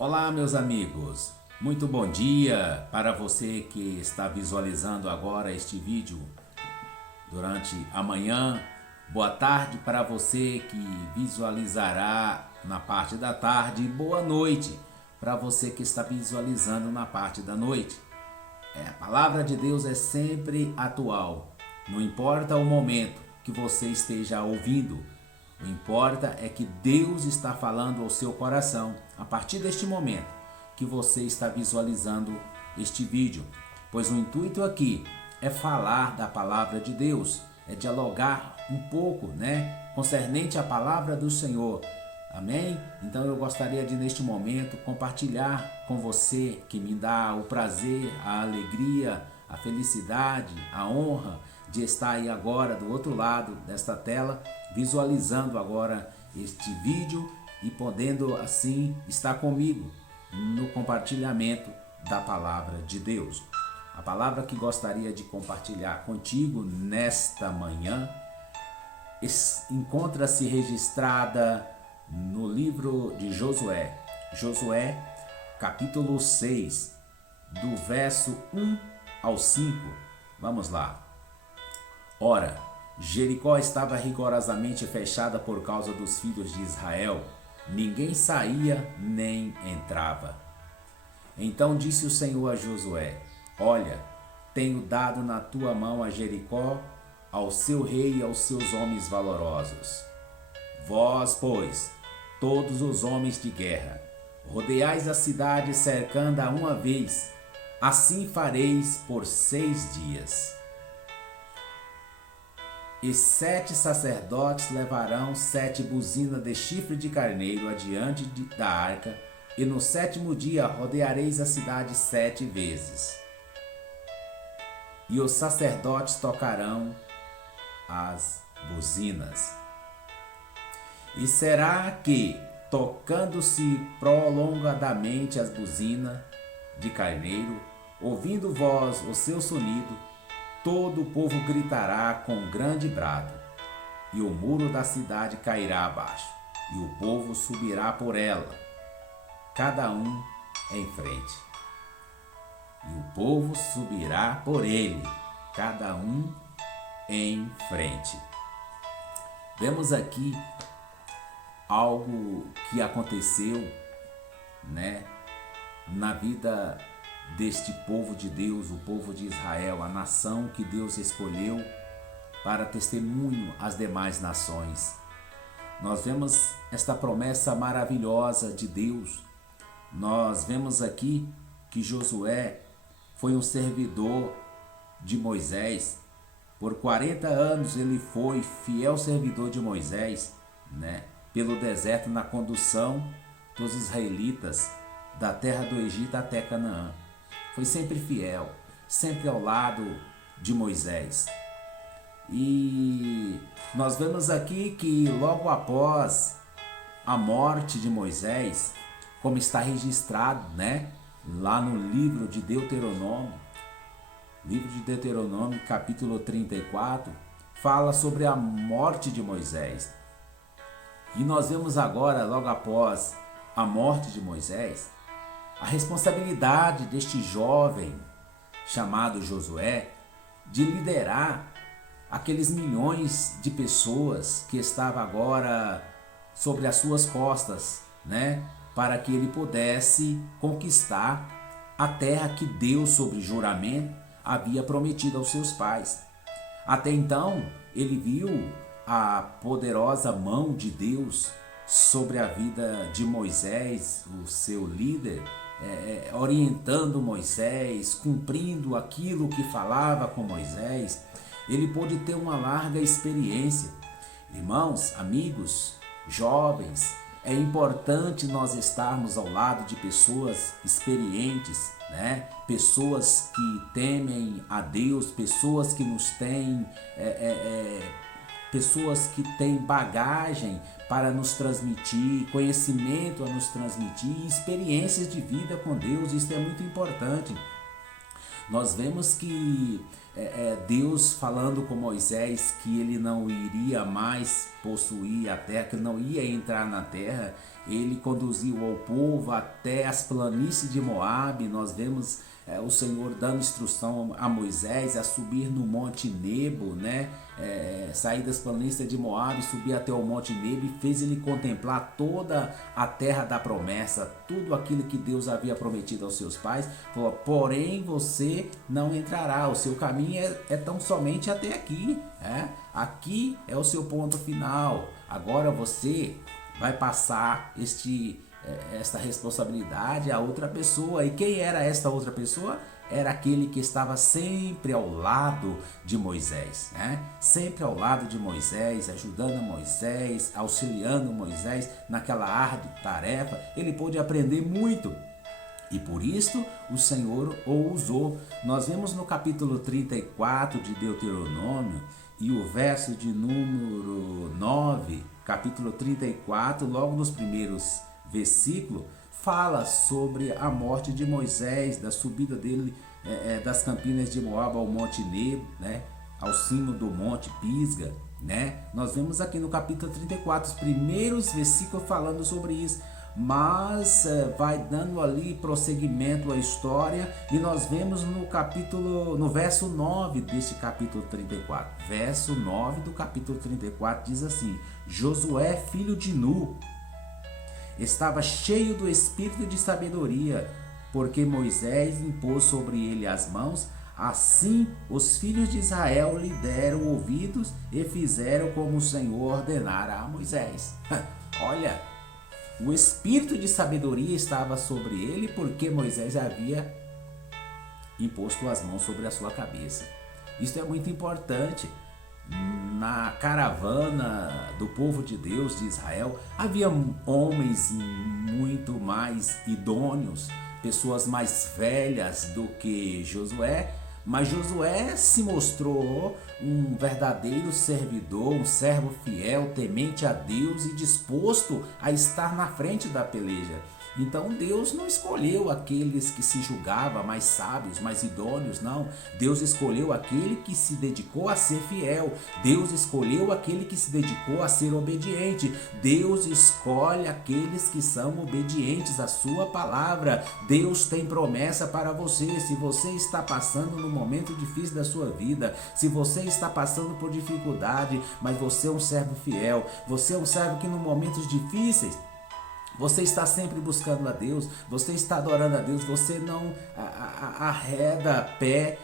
Olá, meus amigos. Muito bom dia para você que está visualizando agora este vídeo durante a manhã. Boa tarde para você que visualizará na parte da tarde. E boa noite para você que está visualizando na parte da noite. A palavra de Deus é sempre atual. Não importa o momento que você esteja ouvindo. O que importa é que Deus está falando ao seu coração a partir deste momento que você está visualizando este vídeo. Pois o intuito aqui é falar da palavra de Deus, é dialogar um pouco, concernente à palavra do Senhor. Amém? Então eu gostaria de neste momento compartilhar com você que me dá o prazer, a alegria, a felicidade, a honra de estar aí agora do outro lado desta tela, visualizando agora este vídeo e podendo assim estar comigo no compartilhamento da palavra de Deus. A palavra que gostaria de compartilhar contigo nesta manhã encontra-se registrada no livro de Josué. Josué, capítulo 6, do verso 1 ao 5. Vamos lá. Ora, Jericó estava rigorosamente fechada por causa dos filhos de Israel. Ninguém saía nem entrava. Então disse o Senhor a Josué: Olha, tenho dado na tua mão a Jericó, ao seu rei e aos seus homens valorosos. Vós, pois, todos os homens de guerra, rodeais a cidade cercando-a uma vez. Assim fareis por 6 dias. E 7 sacerdotes levarão 7 buzinas de chifre de carneiro adiante da arca, e no 7º dia rodeareis a cidade 7 vezes. E os sacerdotes tocarão as buzinas. E será que, tocando-se prolongadamente as buzinas de carneiro, ouvindo vós o seu sonido, todo o povo gritará com grande brado, e o muro da cidade cairá abaixo, e o povo subirá por ela, cada um em frente. E o povo subirá por ele, cada um em frente. Vemos aqui algo que aconteceu, na vida deste povo de Deus, o povo de Israel, a nação que Deus escolheu para testemunho às demais nações. Nós vemos esta promessa maravilhosa de Deus. Nós vemos aqui que Josué foi um servidor de Moisés. Por 40 anos ele foi fiel servidor de Moisés, pelo deserto na condução dos israelitas da terra do Egito até Canaã. Foi sempre fiel, sempre ao lado de Moisés. E nós vemos aqui que logo após a morte de Moisés, como está registrado, lá no livro de Deuteronômio, capítulo 34, fala sobre a morte de Moisés. E nós vemos agora, logo após a morte de Moisés, a responsabilidade deste jovem chamado Josué de liderar aqueles milhões de pessoas que estavam agora sobre as suas costas, para que ele pudesse conquistar a terra que Deus, sobre juramento, havia prometido aos seus pais. Até então, ele viu a poderosa mão de Deus sobre a vida de Moisés, o seu líder, orientando Moisés, cumprindo aquilo que falava com Moisés. Ele pôde ter uma larga experiência. Irmãos, amigos, jovens, é importante nós estarmos ao lado de pessoas experientes, pessoas que temem a Deus, pessoas que nos têm, pessoas que têm bagagem para nos transmitir, conhecimento a nos transmitir, experiências de vida com Deus. Isso é muito importante. Nós vemos que Deus falando com Moisés que ele não iria mais possuir a terra, que não ia entrar na terra, ele conduziu o povo até as planícies de Moabe. Nós vemos o Senhor dando instrução a Moisés a subir no Monte Nebo, né? Sair das planícies de Moabe, subir até o Monte Nebo, e fez ele contemplar toda a terra da promessa, tudo aquilo que Deus havia prometido aos seus pais. Falou: porém você não entrará, o seu caminho é tão somente até aqui, aqui é o seu ponto final. Agora você vai passar esta responsabilidade a outra pessoa. E quem era esta outra pessoa? Era aquele que estava sempre ao lado de Moisés, né? Sempre ao lado de Moisés, ajudando Moisés, auxiliando Moisés naquela árdua tarefa. Ele pôde aprender muito, e por isso o Senhor o usou. Nós vemos no capítulo 34 de Deuteronômio, e o verso de número 9, capítulo 34, logo nos primeiros versículos, fala sobre a morte de Moisés, da subida dele das campinas de Moabe ao Monte Nebo, né, ao cimo do Monte Pisga, né? Nós vemos aqui no capítulo 34 os primeiros versículos falando sobre isso, mas vai dando ali prosseguimento à história, e nós vemos no verso 9 deste capítulo 34. Verso 9 do capítulo 34 diz assim: Josué, filho de Nun, estava cheio do espírito de sabedoria, porque Moisés impôs sobre ele as mãos. Assim os filhos de Israel lhe deram ouvidos e fizeram como o Senhor ordenara a Moisés. Olha, o espírito de sabedoria estava sobre ele, porque Moisés havia imposto as mãos sobre a sua cabeça. Isso é muito importante. Na caravana do povo de Deus de Israel, havia homens muito mais idôneos, pessoas mais velhas do que Josué, mas Josué se mostrou um verdadeiro servidor, um servo fiel, temente a Deus e disposto a estar na frente da peleja. Então Deus não escolheu aqueles que se julgavam mais sábios, mais idôneos, não. Deus escolheu aquele que se dedicou a ser fiel. Deus escolheu aquele que se dedicou a ser obediente. Deus escolhe aqueles que são obedientes à sua palavra. Deus tem promessa para você. Se você está passando no momento difícil da sua vida, se você está passando por dificuldade, mas você é um servo fiel, você é um servo que nos momentos difíceis você está sempre buscando a Deus, você está adorando a Deus, você não arreda pé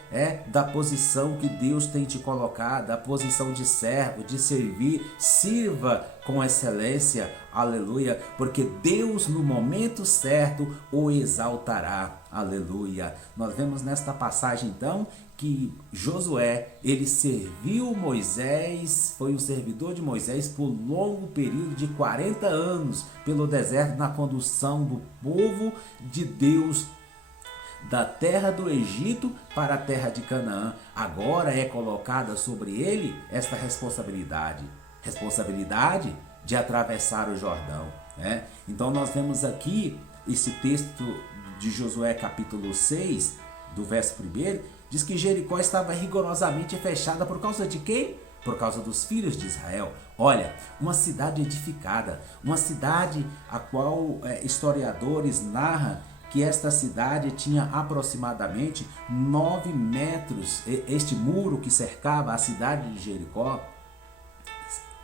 da posição que Deus tem te colocado, da posição de servo, de servir. Sirva com excelência, aleluia, porque Deus no momento certo o exaltará, aleluia. Nós vemos nesta passagem então que Josué, ele serviu Moisés, foi um servidor de Moisés por longo período de 40 anos pelo deserto, na condução do povo de Deus da terra do Egito para a terra de Canaã. Agora é colocada sobre ele esta responsabilidade de atravessar o Jordão, né? Então nós vemos aqui esse texto de Josué capítulo 6, do verso 1, diz que Jericó estava rigorosamente fechada por causa de quem? Por causa dos filhos de Israel. Olha, uma cidade edificada, uma cidade a qual historiadores narram que esta cidade tinha aproximadamente 9 metros. Este muro que cercava a cidade de Jericó,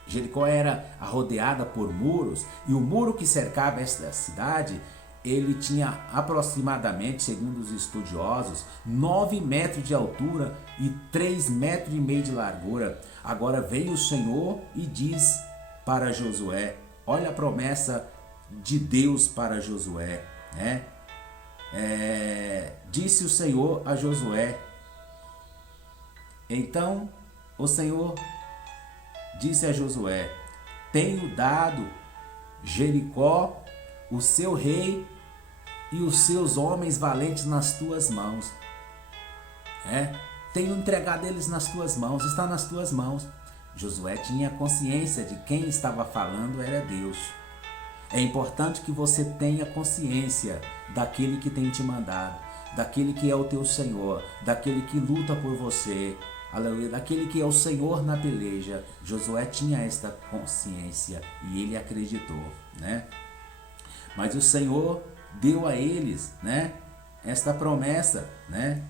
Jericó era rodeada por muros, e o muro que cercava esta cidade, ele tinha aproximadamente, segundo os estudiosos, 9 metros de altura e 3,5 metros de largura. Agora vem o Senhor e diz para Josué, olha a promessa de Deus para Josué, né? Disse o Senhor a Josué, então o Senhor disse a Josué, tenho dado Jericó, o seu rei e os seus homens valentes nas tuas mãos. Tenho entregado eles nas tuas mãos, está nas tuas mãos. Josué tinha consciência de quem estava falando era Deus. É importante que você tenha consciência daquele que tem te mandado, daquele que é o teu Senhor, daquele que luta por você, aleluia, daquele que é o Senhor na peleja. Josué tinha esta consciência e ele acreditou, né? Mas o Senhor deu a eles, né, esta promessa, né?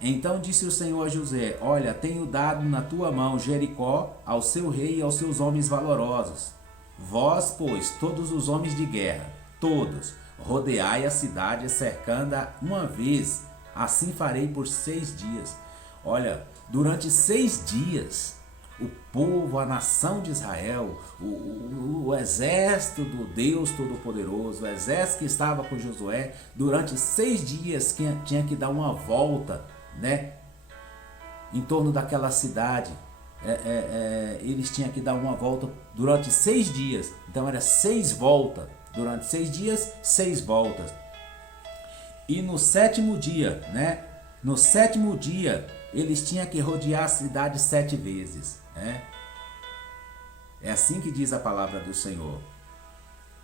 Então disse o Senhor a José: olha, tenho dado na tua mão Jericó ao seu rei e aos seus homens valorosos. Vós, pois, todos os homens de guerra, todos, rodeai a cidade, cercando-a uma vez. Assim farei por 6 dias. Olha, durante 6 dias, o povo, a nação de Israel, o exército do Deus Todo-Poderoso, o exército que estava com Josué, durante 6 dias tinha que dar uma volta, né, em torno daquela cidade. Eles tinham que dar uma volta durante 6 dias. Então era 6 voltas. Durante 6 dias, 6 voltas. E no 7º dia, né? No 7º dia, eles tinham que rodear a cidade 7 vezes. Né? É assim que diz a palavra do Senhor.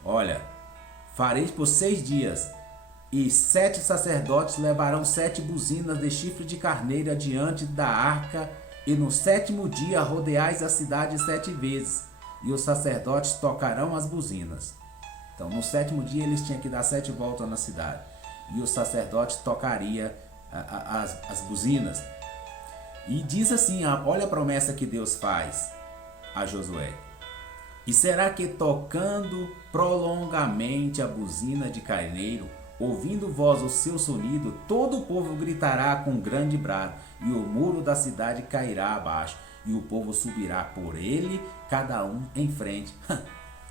Olha, fareis por 6 dias, e 7 sacerdotes levarão 7 buzinas de chifre de carneiro adiante da arca, e no 7º dia rodeais a cidade 7 vezes, e os sacerdotes tocarão as buzinas. Então, no 7º dia eles tinham que dar 7 voltas na cidade, e os sacerdotes tocariam as buzinas. E diz assim, olha a promessa que Deus faz a Josué: e será que tocando prolongamente a buzina de carneiro, ouvindo vós o seu sonido, todo o povo gritará com grande brado, e o muro da cidade cairá abaixo, e o povo subirá por ele, cada um em frente.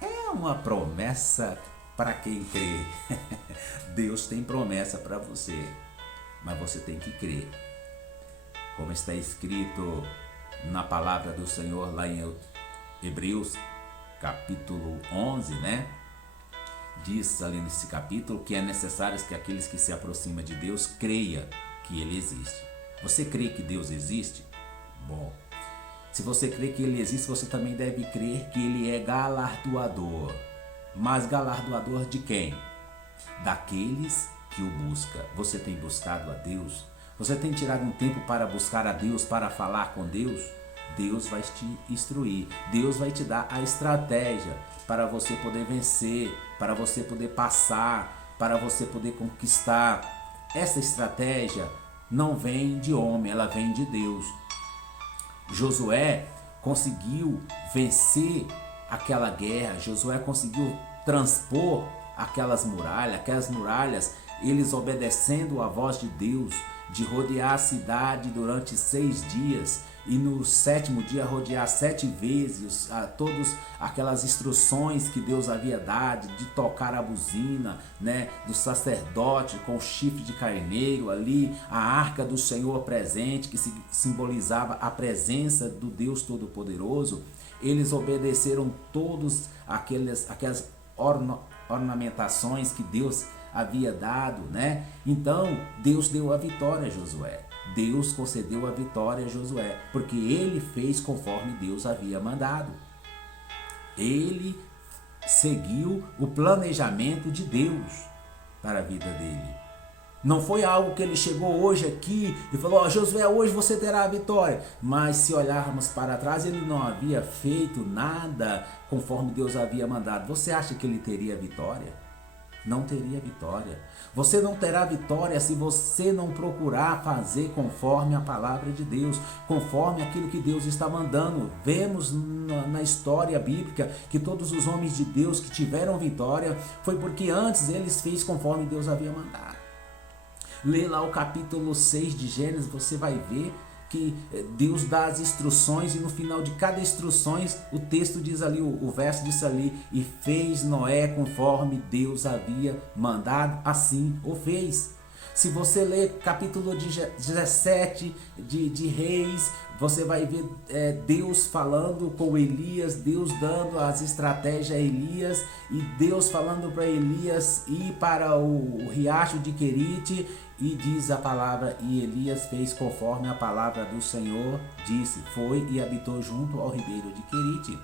É uma promessa para quem crê. Deus tem promessa para você, mas você tem que crer. Como está escrito na palavra do Senhor lá em Hebreus, capítulo 11, né? Diz ali nesse capítulo que é necessário que aqueles que se aproximam de Deus creiam que Ele existe. Você crê que Deus existe? Bom, se você crê que Ele existe, você também deve crer que Ele é galardoador. Mas galardoador de quem? Daqueles que o buscam. Você tem buscado a Deus? Você tem tirado um tempo para buscar a Deus, para falar com Deus? Deus vai te instruir. Deus vai te dar a estratégia para você poder vencer, para você poder passar, para você poder conquistar. Essa estratégia não vem de homem, ela vem de Deus. Josué conseguiu vencer aquela guerra. Josué conseguiu transpor aquelas muralhas, eles obedecendo a voz de Deus, de rodear a cidade durante 6 dias, e no 7º dia rodear 7 vezes, todas aquelas instruções que Deus havia dado, de tocar a buzina, né, do sacerdote com o chifre de carneiro ali, a arca do Senhor presente, que simbolizava a presença do Deus Todo-Poderoso. Eles obedeceram todos aquelas ornamentações que Deus havia dado, né? Então Deus deu a vitória a Josué. Deus concedeu a vitória a Josué, porque ele fez conforme Deus havia mandado. Ele seguiu o planejamento de Deus para a vida dele. Não foi algo que ele chegou hoje aqui e falou: Josué, hoje você terá a vitória. Mas se olharmos para trás, ele não havia feito nada conforme Deus havia mandado. Você acha que ele teria vitória? Não teria vitória. Você não terá vitória se você não procurar fazer conforme a palavra de Deus, conforme aquilo que Deus está mandando. Vemos na história bíblica que todos os homens de Deus que tiveram vitória foi porque antes eles fez conforme Deus havia mandado. Lê lá o capítulo 6 de Gênesis, você vai ver que Deus dá as instruções, e no final de cada instruções o texto diz ali, o verso diz ali: e fez Noé conforme Deus havia mandado, assim o fez. Se você ler capítulo 17 de Reis, você vai ver Deus falando com Elias, Deus dando as estratégias a Elias, e Deus falando para Elias ir para o riacho de Querite. E diz a palavra: e Elias fez conforme a palavra do Senhor disse, foi e habitou junto ao ribeiro de Querite.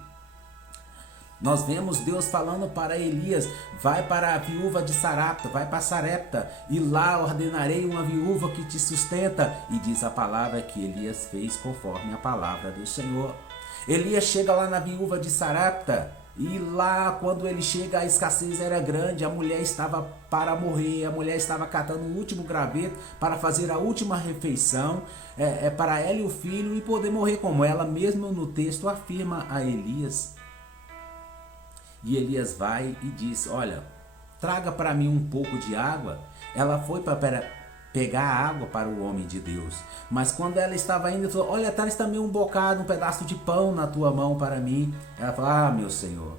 Nós vemos Deus falando para Elias: vai para a viúva de Sarepta, vai para Sarepta, e lá ordenarei uma viúva que te sustenta. E diz a palavra que Elias fez conforme a palavra do Senhor. Elias chega lá na viúva de Sarepta, E lá, quando ele chega, a escassez era grande, a mulher estava para morrer, a mulher estava catando o último graveto para fazer a última refeição, para ela e o filho, e poder morrer, como ela mesma no texto afirma a Elias. E Elias vai e diz: olha, traga para mim um pouco de água. Ela foi para pegar água para o homem de Deus, mas quando ela estava indo, falou: olha, traz também um bocado, um pedaço de pão na tua mão para mim. Ela falou: ah, meu Senhor,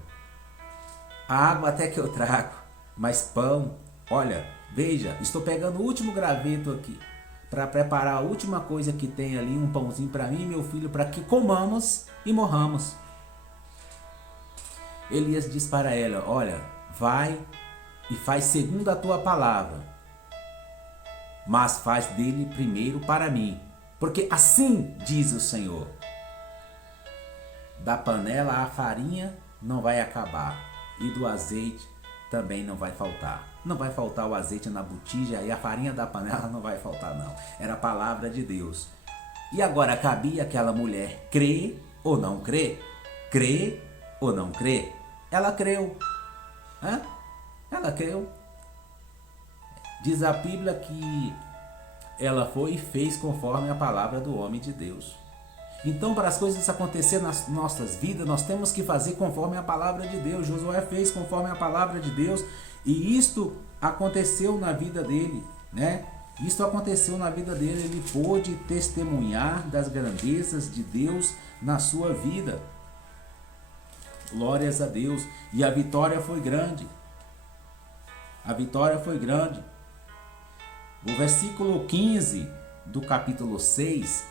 a água até que eu trago, mas pão, olha, veja, estou pegando o último graveto aqui para preparar a última coisa que tem ali, um pãozinho para mim e meu filho, para que comamos e morramos. Elias diz para ela: olha, vai e faz segundo a tua palavra, mas faz dele primeiro para mim, porque assim diz o Senhor: da panela a farinha não vai acabar, e do azeite também não vai faltar. Não vai faltar o azeite na botija e a farinha da panela não vai faltar, não. Era a palavra de Deus. E agora cabia aquela mulher crer ou não crer? Crer ou não crer? Ela creu. Ela creu. Diz a Bíblia que ela foi e fez conforme a palavra do homem de Deus. Então, para as coisas acontecerem nas nossas vidas, nós temos que fazer conforme a palavra de Deus. Josué fez conforme a palavra de Deus, e isto aconteceu na vida dele, né? Isto aconteceu na vida dele, ele pôde testemunhar das grandezas de Deus na sua vida. Glórias a Deus. E a vitória foi grande. A vitória foi grande. O versículo 15 do capítulo 6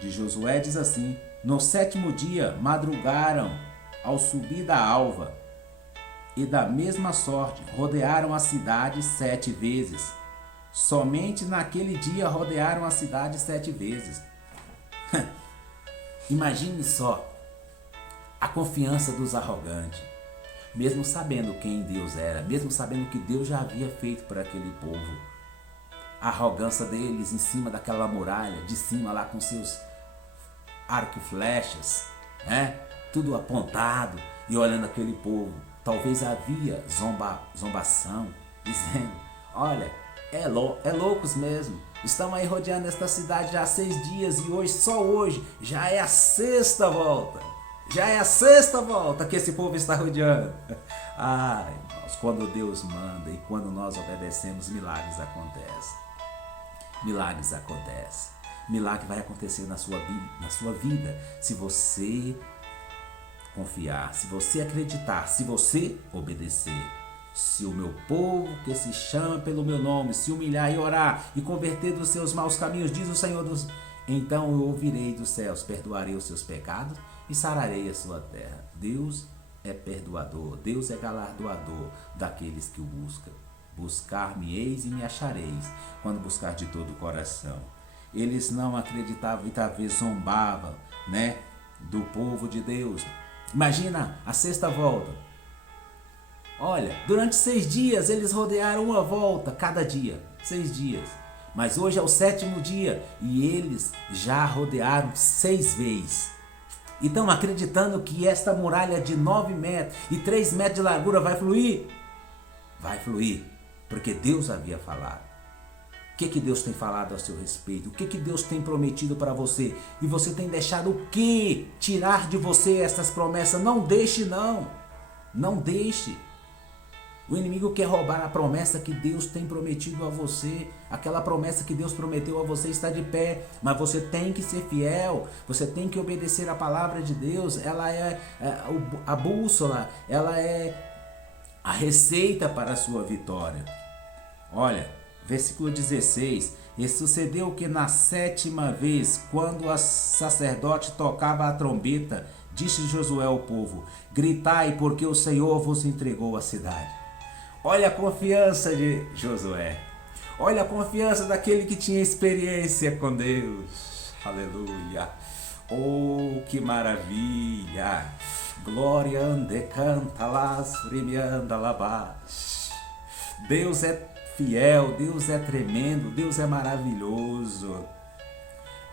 de Josué diz assim: no 7º dia madrugaram ao subir da alva, e da mesma sorte rodearam a cidade 7 vezes. Somente naquele dia rodearam a cidade 7 vezes. Imagine só a confiança dos arrogantes, mesmo sabendo quem Deus era, mesmo sabendo que Deus já havia feito para aquele povo. A arrogância deles em cima daquela muralha, de cima lá com seus arco e flechas, né? Tudo apontado, e olhando aquele povo. Talvez havia zombação, dizendo: olha, é loucos mesmo. Estão aí rodeando esta cidade já há 6 dias, e hoje, só hoje, já é a 6ª volta. Já é a 6ª volta que esse povo está rodeando. Ai, irmãos, quando Deus manda e quando nós obedecemos, milagres acontecem. Milagres acontecem. Milagre vai acontecer na sua vida, se você confiar, se você acreditar, se você obedecer. Se o meu povo que se chama pelo meu nome se humilhar e orar e converter dos seus maus caminhos, diz o Senhor dos... então eu ouvirei dos céus, perdoarei os seus pecados e sararei a sua terra. Deus é perdoador, Deus é galardoador daqueles que o buscam. Buscar-me-eis e me achareis, quando buscar de todo o coração. Eles não acreditavam e talvez zombavam, né, do povo de Deus. Imagina a 6ª volta. Olha, durante 6 dias eles rodearam uma volta cada dia, 6 dias. Mas hoje é o 7º dia e eles já rodearam 6 vezes. E estão acreditando que esta muralha de 9 metros e 3 metros de largura vai fluir? Vai fluir, porque Deus havia falado. O que Deus tem falado a seu respeito? O que Deus tem prometido para você? E você tem deixado o que tirar de você essas promessas? Não deixe, não. Não deixe. O inimigo quer roubar a promessa que Deus tem prometido a você. Aquela promessa que Deus prometeu a você está de pé. Mas você tem que ser fiel. Você tem que obedecer a palavra de Deus. Ela é a bússola. Ela é a receita para a sua vitória. Olha, versículo 16. E sucedeu que na 7ª vez, quando o sacerdote tocava a trombeta, disse Josué ao povo: gritai, porque o Senhor vos entregou a cidade. Olha a confiança de Josué. Olha a confiança daquele que tinha experiência com Deus. Aleluia. Oh, que maravilha. Glória ande canta las frimianda labash. Deus é fiel, Deus é tremendo, Deus é maravilhoso.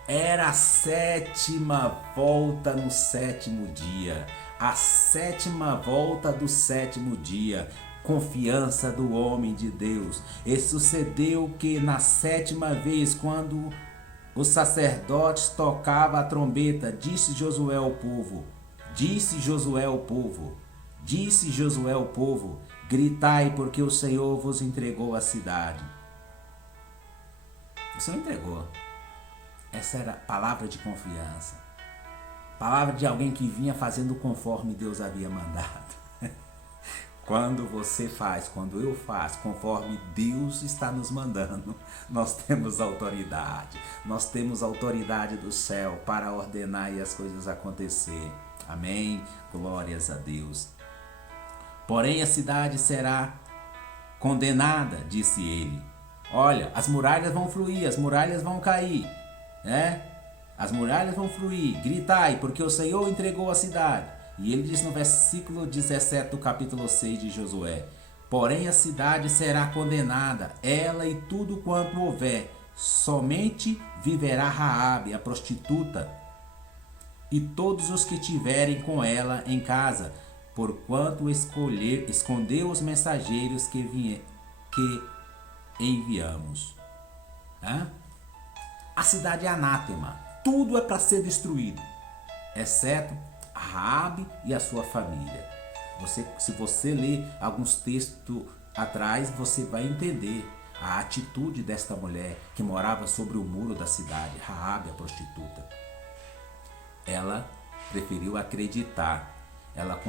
Era a 7ª volta no 7º dia. A sétima volta do sétimo dia. Confiança do homem de Deus. E sucedeu que na sétima vez, quando os sacerdotes tocavam a trombeta, disse Josué ao povo, gritai, porque o Senhor vos entregou a cidade. O Senhor entregou. Essa era a palavra de confiança. Palavra de alguém que vinha fazendo conforme Deus havia mandado. Quando você faz, quando eu faço, conforme Deus está nos mandando, nós temos autoridade. Nós temos autoridade do céu para ordenar e as coisas acontecer. Amém? Glórias a Deus. Porém a cidade será condenada, disse ele. Olha, as muralhas vão fluir, as muralhas vão cair, né? As muralhas vão fluir, gritai, porque o Senhor entregou a cidade. E ele diz no versículo 17 do capítulo 6 de Josué: porém a cidade será condenada, ela e tudo quanto houver, somente viverá Raabe, a prostituta, e todos os que tiverem com ela em casa, porquanto escondeu os mensageiros que enviamos. A cidade é anátema, tudo é para ser destruído, exceto Raabe e a sua família. Se você ler alguns textos atrás, você vai entender a atitude desta mulher que morava sobre o muro da cidade, Raabe, a prostituta. Ela preferiu acreditar, ela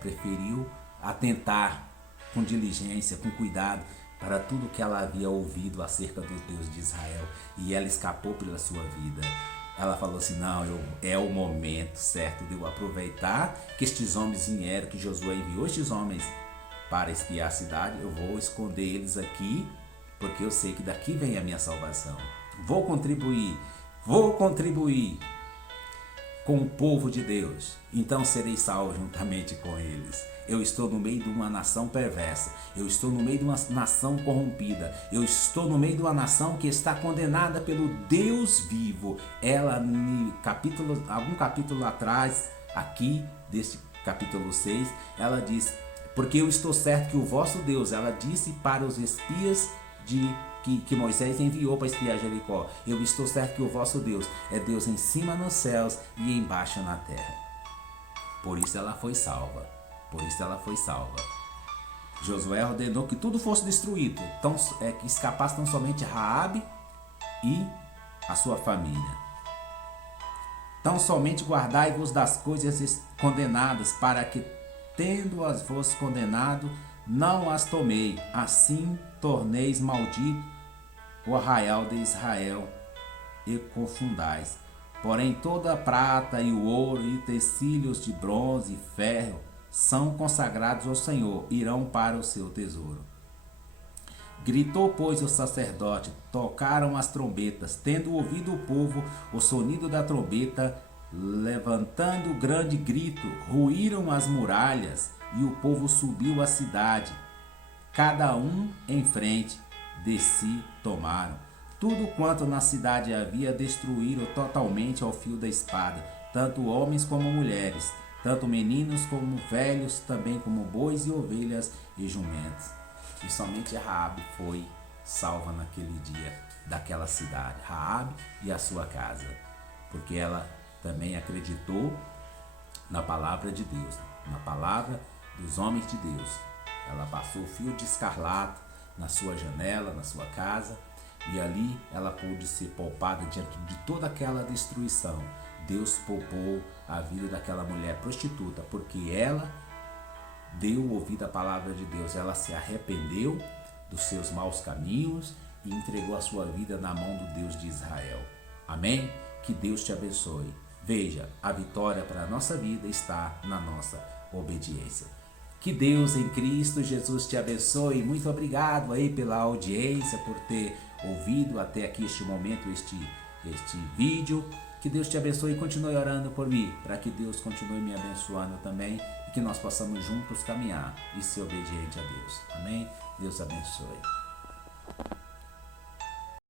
preferiu atentar com diligência, com cuidado para tudo que ela havia ouvido acerca do Deus de Israel, e ela escapou pela sua vida. Ela falou assim, não, é o momento certo de eu aproveitar que estes homens vieram, que Josué enviou estes homens para espiar a cidade, eu vou esconder eles aqui, porque eu sei que daqui vem a minha salvação. Vou contribuir com o povo de Deus, então serei salvo juntamente com eles. Eu estou no meio de uma nação perversa, eu estou no meio de uma nação corrompida, eu estou no meio de uma nação que está condenada pelo Deus vivo. Ela, algum capítulo atrás, aqui, deste capítulo 6, ela diz, porque eu estou certo que o vosso Deus, ela disse para os espias que Moisés enviou para espiar Jericó, eu estou certo que o vosso Deus é Deus em cima nos céus e embaixo na terra. Por isso ela foi salva. Josué ordenou que tudo fosse destruído, que escapasse tão somente Raabe e a sua família. Tão somente guardai-vos das coisas condenadas, para que, tendo-as vos condenado, não as tomei, assim torneis maldito o arraial de Israel e confundais. Porém toda a prata e o ouro e utensílios de bronze e ferro são consagrados ao Senhor, irão para o seu tesouro. Gritou, pois, o sacerdote, tocaram as trombetas, tendo ouvido o povo o sonido da trombeta, levantando grande grito, ruíram as muralhas, e o povo subiu à cidade, cada um em frente de si tomaram. Tudo quanto na cidade havia destruíram totalmente ao fio da espada, tanto homens como mulheres, tanto meninos como velhos, também como bois e ovelhas e jumentos. E somente Raabe foi salva naquele dia daquela cidade, Raabe e a sua casa, porque ela também acreditou na palavra de Deus, na palavra dos homens de Deus. Ela passou o fio de escarlate na sua janela, na sua casa, e ali ela pôde ser poupada diante de toda aquela destruição. Deus poupou a vida daquela mulher prostituta, porque ela deu ouvido à palavra de Deus, ela se arrependeu dos seus maus caminhos e entregou a sua vida na mão do Deus de Israel. Amém? Que Deus te abençoe. Veja, a vitória para a nossa vida está na nossa obediência. Que Deus em Cristo Jesus te abençoe. Muito obrigado aí pela audiência, por ter ouvido até aqui este momento, este vídeo. Que Deus te abençoe e continue orando por mim, para que Deus continue me abençoando também e que nós possamos juntos caminhar e ser obediente a Deus. Amém? Deus abençoe.